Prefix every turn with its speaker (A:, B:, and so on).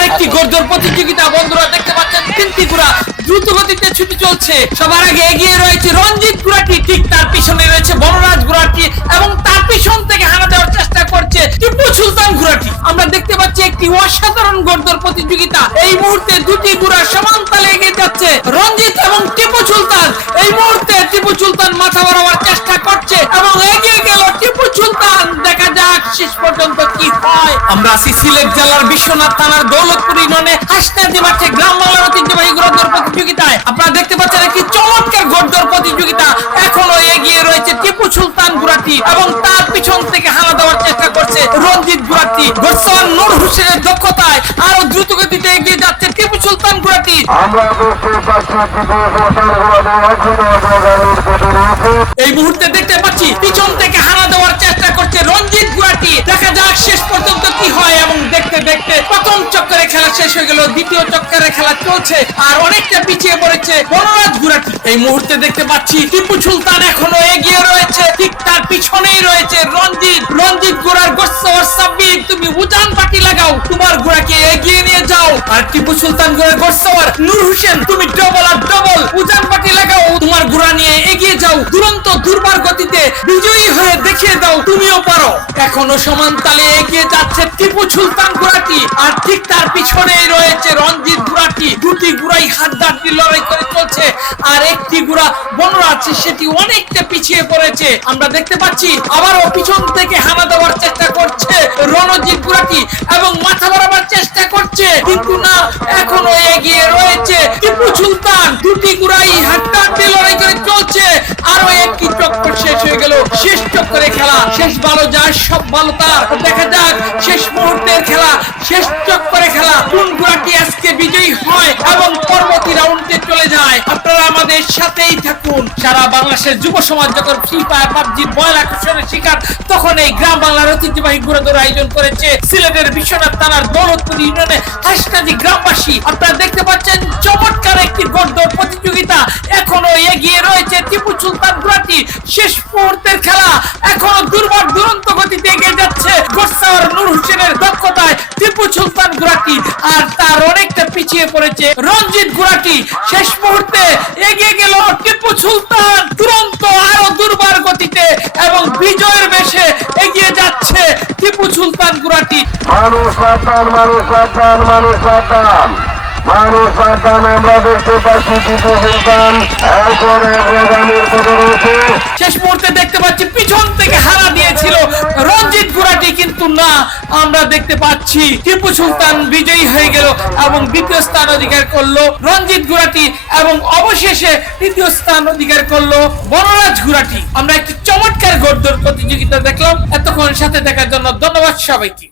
A: আরেকটি গর্দর প্রতিযোগিতা বন্ধুরা দেখতে পাচ্ছেন তিনটি গুড়া দ্রুত গতিতে ছুটে চলছে। সবার আগে এগিয়ে রয়েছে রঞ্জিত গুড়াটি ঠিক তার পিছনে রয়েছে বনরাজ গুড়াটি এবং তার পিছন থেকে হানা দেওয়ার চেষ্টা করছে টিপু সুলতান গুড়াটি আমরা দেখতে পাচ্ছি একটি অসাধারণ গর্দর প্রতিযোগিতা। এই মুহূর্তে দুটি গুড়া সমান তালে এগিয়ে যাচ্ছে রঞ্জিত এবং টিপু সুলতান। এই মুহূর্তে টিপু সুলতান মাথা বরাবর চেষ্টা করছে এবং এগিয়ে গেল টিপু সুলতান দেখা যাক শেষ পর্যন্ত কি হয় আমরা আছি সিলেট জেলার বিশ্বনাথ থানার দৌলতপুর ইউনিয়নে। হাসনাদি মাঠে গ্রাম বাংলার ঐতিহ্যবাহী গড়দর প্রতিযোগিতায়। আপনারা দেখতে পাচ্ছেন একটি চমৎকার গড়দর প্রতিযোগিতা। এখনও এগিয়ে রয়েছে টিপু সুলতান গুরাটি এবং তার পিছন থেকে হানা দেওয়ার চেষ্টা করছে রঞ্জিত গুরাটি গোসান নূর হোসেনের দক্ষতায় আরও দ্রুত গতিতে এগিয়ে যাচ্ছে টিপু সুলতান গুরাটি
B: আমরা
A: এই মুহূর্তে দেখতে পাচ্ছি পিছন থেকে হানা দেওয়ার চেষ্টা করছে রঞ্জিত গুয়াটি শেষ হয়ে গেল, দ্বিতীয় চক্করে খেলা চলছে আর অনেকটা পিছিয়ে পড়েছে বনরাজ গুরাটি এই মুহূর্তে দেখতে পাচ্ছি টিপু সুলতান এখনও এগিয়ে রয়েছে, ঠিক তার পিছনেই রয়েছে রঞ্জিত। রঞ্জিত গুড়ার গোস্ত সাব্বির, তুমি উজান পাটি লাগাও, তোমার গুড়াকে এগিয়ে নিয়ে যাও। আর টিপু সুলতান গুড়ার গোস্ত নূর হোসেন, তুমি ডবল আর ডবল উজান পাটি লাগাও, তোমার গুড়া নিয়ে এগিয়ে যাও, দুরন্ত দুর্বার গতিতে বিজয়ী হয়ে দেখিয়ে দাও, তুমিও পারো। এখনও সমান তালে এগিয়ে যাচ্ছে টিপু সুলতান গুড়াটি আর ঠিক তার পিছনেই রয়েছে রঞ্জিত গুড়াটি দুটি গুড়াই হাড্ডাড্ডি লড়াই করে চলছে, আর একটি গুড়া বনরা আছে, সেটি অনেকটা পিছিয়ে পড়েছে। আমরা দেখতে পাচ্ছি, আবারও পিছন থেকে হানা দেওয়ার চেষ্টা করছে রণজিৎ গুড়াটি এবং মাথা বরাবর চেষ্টা করছে। কিন্তু না, এখনও এগিয়ে রয়েছে টিপু সুলতান। দুটি গুড়াই হাড্ডাড্ডি লড়াই করে চলছে। আরও একটি চক্কর শেষ হয়ে গেল। শেষ চক্করে খেলা। শেষ ভালো যার সব ভালো তার। দেখা যাক, শেষ মুহূর্তের খেলা শেষ চক্করে খেলা। কোন গুড়াটি আজকে বিজয়ী হয় এবং পরবর্তী রাউন্ডে চলে যায়? আপনারা আমাদের সাথেই থাকুন। সারা বাংলাদেশের যুব সমাজ যখন ফ্রি ফায়ার পাবজির বয়ল আকর্ষণের শিকার, তখন এই গ্রাম বাংলার ঐতিহ্যবাহী ঘুরে আয়োজন করেছে সিলেটের বিশ্বনাথ থানার দৌলতপুর ইউনিয়নে হাসনাজি গ্রামবাসী। আপনারা দেখতে পাচ্ছেন, চমৎকার একটি গড়দৌড় প্রতিযোগিতা এখনও এগিয়ে রয়েছে। টিপু সুলতান গুরাটি শেষ মুহূর্তের খেলা এখনও দুর্বার দুরন্ত গতিতে এগিয়ে যাচ্ছে। গোসাওয়ার নূর হোসেনের দক্ষতায় টিপু সুলতান গুরাটি আর তার অনেকটা পিছিয়ে পড়েছে রঞ্জিত গুরাটি শেষ মুহূর্তে এগিয়ে গেল টিপু সুলতান তুরন্ত আরও দুর্বার গতিতে এবং বিজয়ের বেশে এগিয়ে যাচ্ছে টিপু সুলতান গুরাটি
B: মানুষ সাবধান মানুষ সাবধান মানুষ সাবধান। মানুষ সাবধান আমরা দেখতে পাচ্ছি টিপু সুলতান। এখন
A: শেষ মুহূর্তে দেখতে পাচ্ছি পিছন থেকে হারা দিয়েছিল রঞ্জিত গুড়াটি কিন্তু না, আমরা দেখতে পাচ্ছি। টিপু সুলতান বিজয়ী হয়ে গেল এবং দ্বিতীয় স্থান অধিকার করল রঞ্জিত গুড়াটি এবং অবশেষে তৃতীয় স্থান অধিকার করল বনরাজ গুড়াটি। আমরা একটি চমৎকার গড়দর প্রতিযোগিতা দেখলাম। এতক্ষণ সাথে দেখার জন্য ধন্যবাদ সবাইকে।